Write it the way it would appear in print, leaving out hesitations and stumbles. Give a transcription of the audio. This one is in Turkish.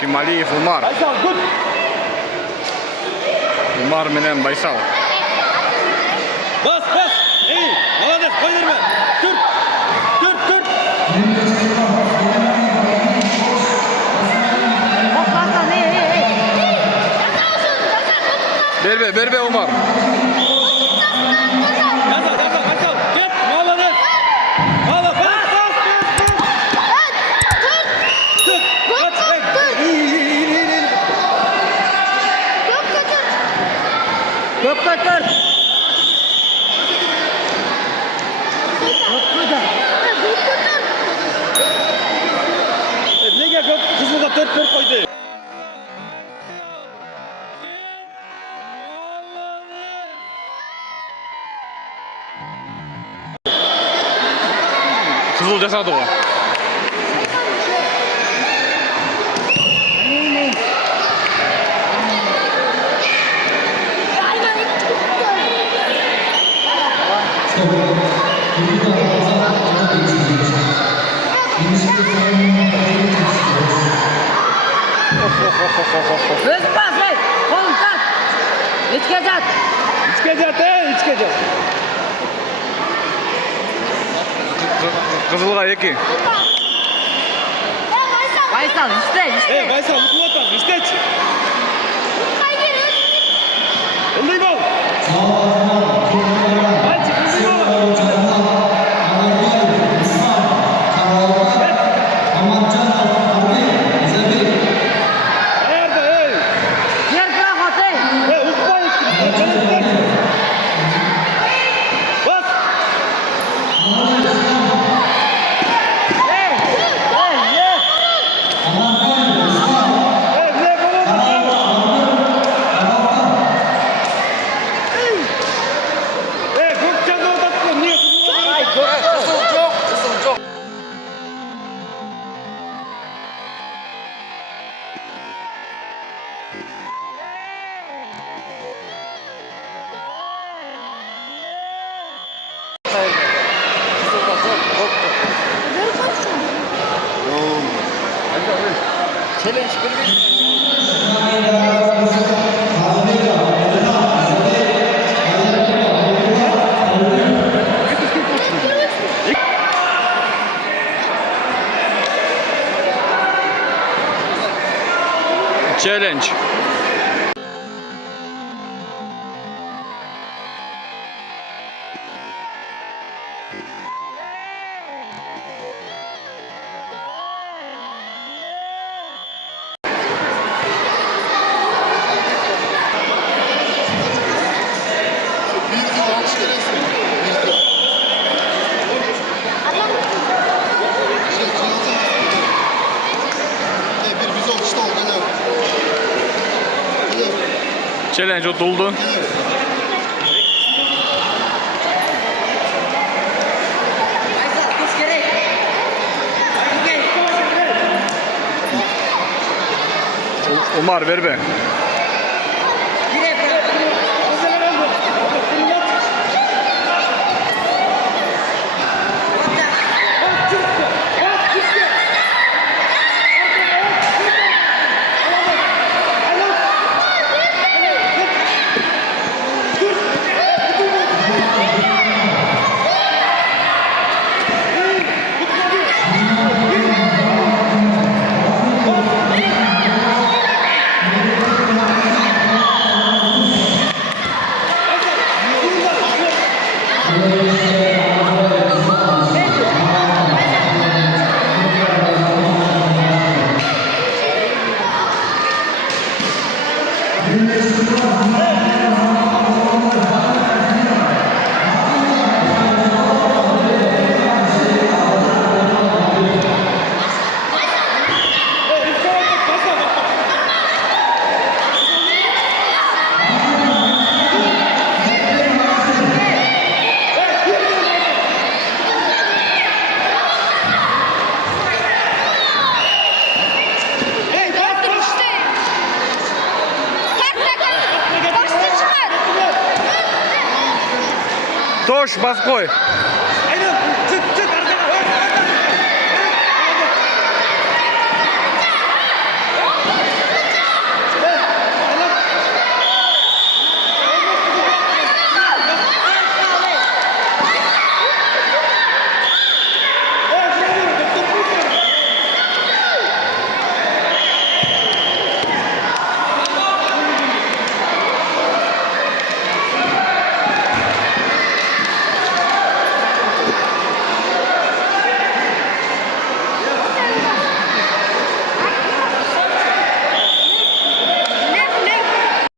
Kimaliyev Umar. Baysal, good. Umar menen Baysal. Bas, bas. İyi, молодец, koydurma. Tut, tut, tut. Berbe Umar. Yazal, Baysal. Git, молодец. Молодец, bas, bas, bas. Tut. Tut. İyi. Yok götür. Nega ko'p qizilga 4 qo'ydi? Kızıl жасады ғой. Öz bas ver. Kolun tak. İçke yat. İçke jat. Kızılға 2. Baysal iste. Baysal, yutib o'tadi, istechi. Bunday bo'l. Aychi, bunday bo'l. Qayerda, ey? Yer bırak otay. Uqmay. Bas. Challenge. Challenge tutuldu. Baysal kız gerek. Umar berbe. Direkt bırak. Toş bas koy.